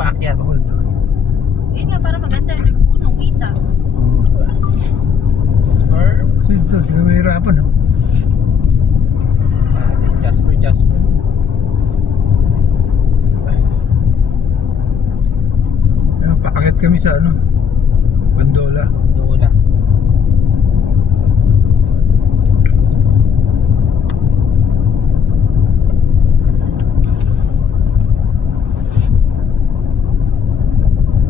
paakyat. Ako ito. Yun nga, para maganda yung puno, kita. Jasper. Kasi ito, di ka mahirapan, no? Jasper. Kaya paakit kami sa ano, Bandola. Dola.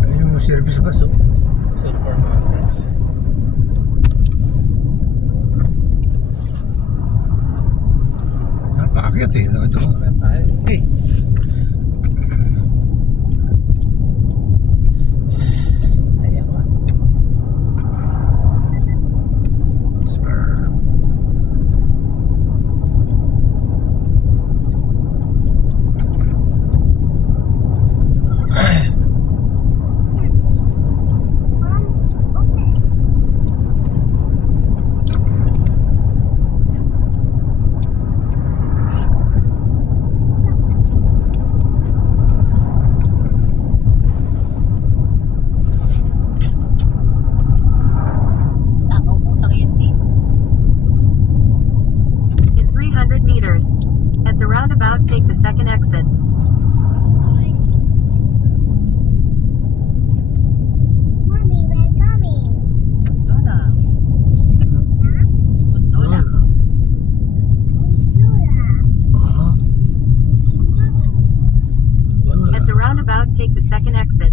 Ayun yung service bus, oh. Silver Mountain. Napaakyat eh, nakita mo. Wala tayo. Hey, Kaya ko. spur. Takaw mo sa KNT. In 300 meters. At the roundabout, take the second exit. Mommy, we're coming. Dola. Dola. Ah, At the roundabout, take the second exit.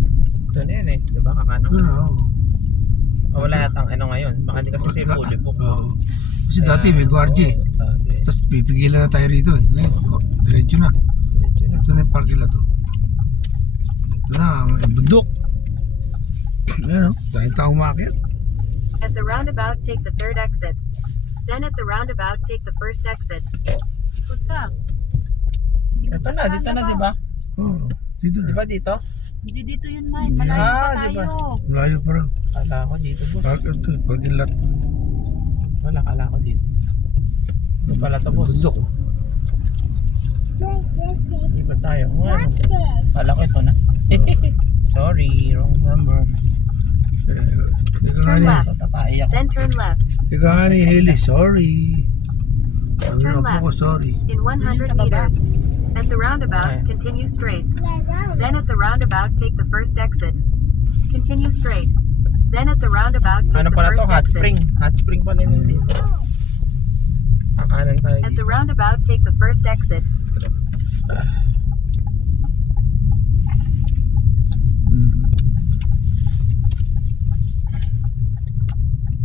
Ito na yan eh. Diba kakanang? ito na, oh. Wala yatang ano ngayon. Baka di kasi sa fully book. Oo. Kasi dati may guardia eh. Dati. Tapos pipigilan na tayo rito eh. Ngayon, oh, diretso na. Diretso na. Ito na yung parking lot, oh. Ito na, ang bundok. Ayan, oh. Dahil tao umakit. At the roundabout, take the third exit. Then at the roundabout, take the first exit. Ikot ka. Ito na, dito na diba? Oo, dito na. Diba dito? Hindi dito yun, Mine. Malayo pa tayo. diba? Malayo pa raw. Kala ko dito boss. Parking lot. Wala, kala ko dito. Ito pala to boss. Bundok, oh. Hindi ba tayo? What's this? Kala ko ito na. Sorry, wrong number. Teka nga Turn ni, left. Tataiyak ko. Then turn left. teka nga ni Haley, sorry. Ang Turn ina po ko, left. sorry. In 100 meters. At the roundabout, continue straight. Then at the roundabout, take the first exit. Continue straight. Then at the roundabout, take Ano the pala to? first Hot exit. spring. Hot spring pala yun dito. Kakanan tayo At dito. the roundabout, take the first exit.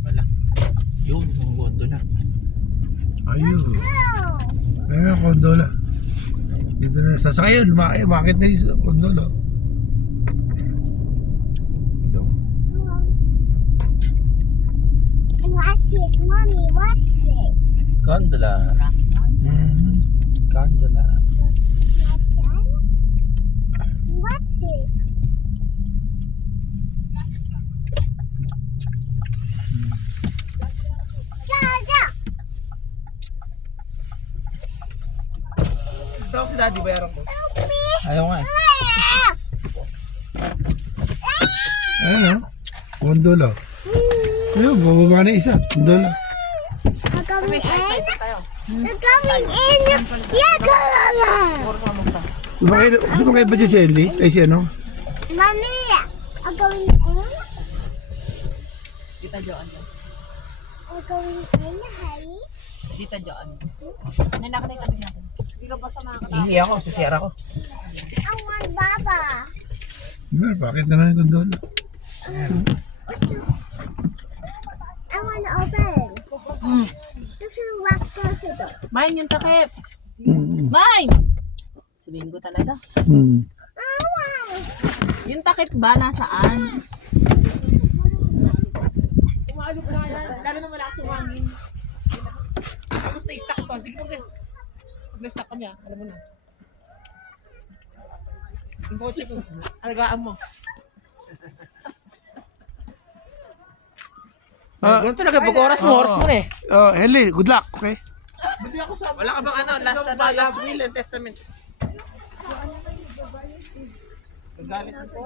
Wala. Yun, yung gondola. Ayun. Ayun ang kondola. Dito na, sasakay yun, umakit na yung kondola. Ito. What's this, Mommy? What's this? Gondola. Mhm. Gondola. What's this? Jaja! Ito ako si Daddy, bayaran ko. Help me! Ayaw nga eh. Ayun o. Kondola. Ayun, bababa na isa. Kondola. We're coming in? We're coming in! Yeah, go! Gusto mo kayo ba dyan si Ellie? Ay si ano? Mommy! I'm going in? Dito, Joan. I'm going in, honey? Dito, Joan. Nanaka na yung tabig natin. Hindi ka pa sa mga katawa. Ihi ako, sisira ko. I want Baba. Diba, bakit na lang yung kondola? I want to open. This is what goes to the... Mine, yung takip. Mm. Mine! Sabihin ko talaga. Mm. Yung takip ba nasaan? Umalog na yan. Lalo na malakas yung hangin. Tapos na-stack pa. Sige mag-stack kami ah. Alam mo na. Yung kotse ko. Alagaan mo. Ganun talaga. Pag oras mo eh. Oh, Ellie, good luck, okay? Wala ka bang ano, last will and testament? Galit na po.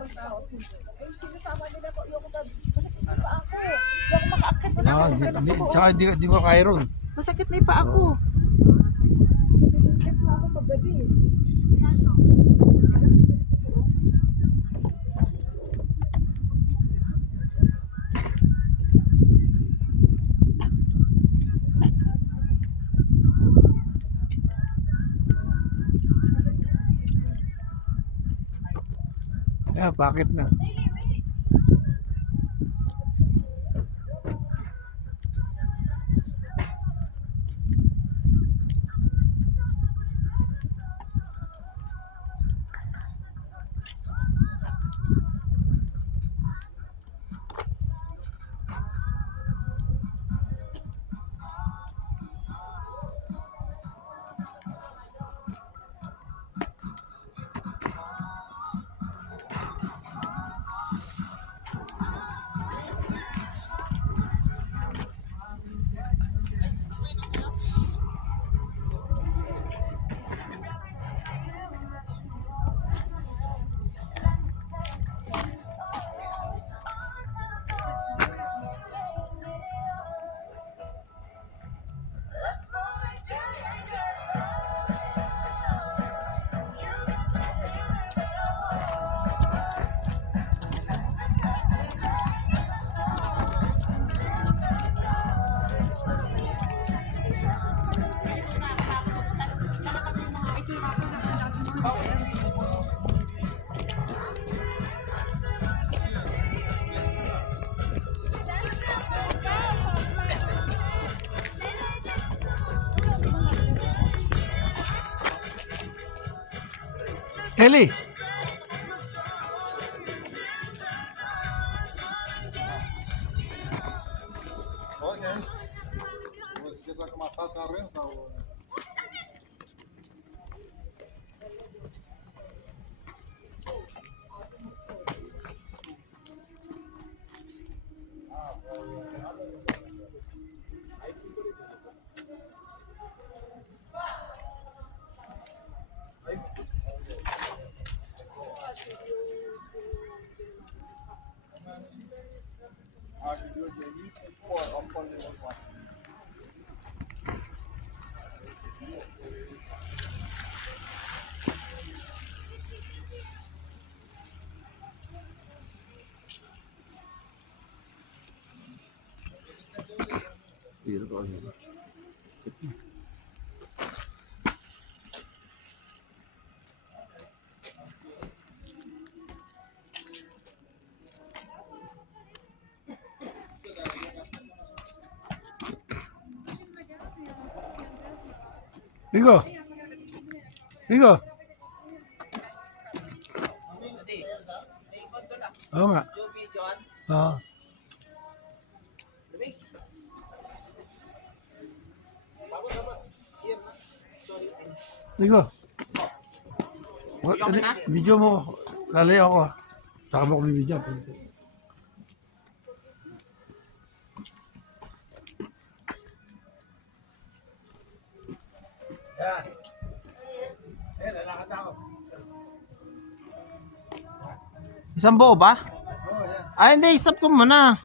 Saka di mo kaya ron. Masakit na yung paa ko. Bakit na? Ellie! Rico! Rico! Oo nga. Oo. Rico! Video mo. Lalay ako. Saka mo kung video. Isang buo ba? Ay, hindi. Stop ko muna.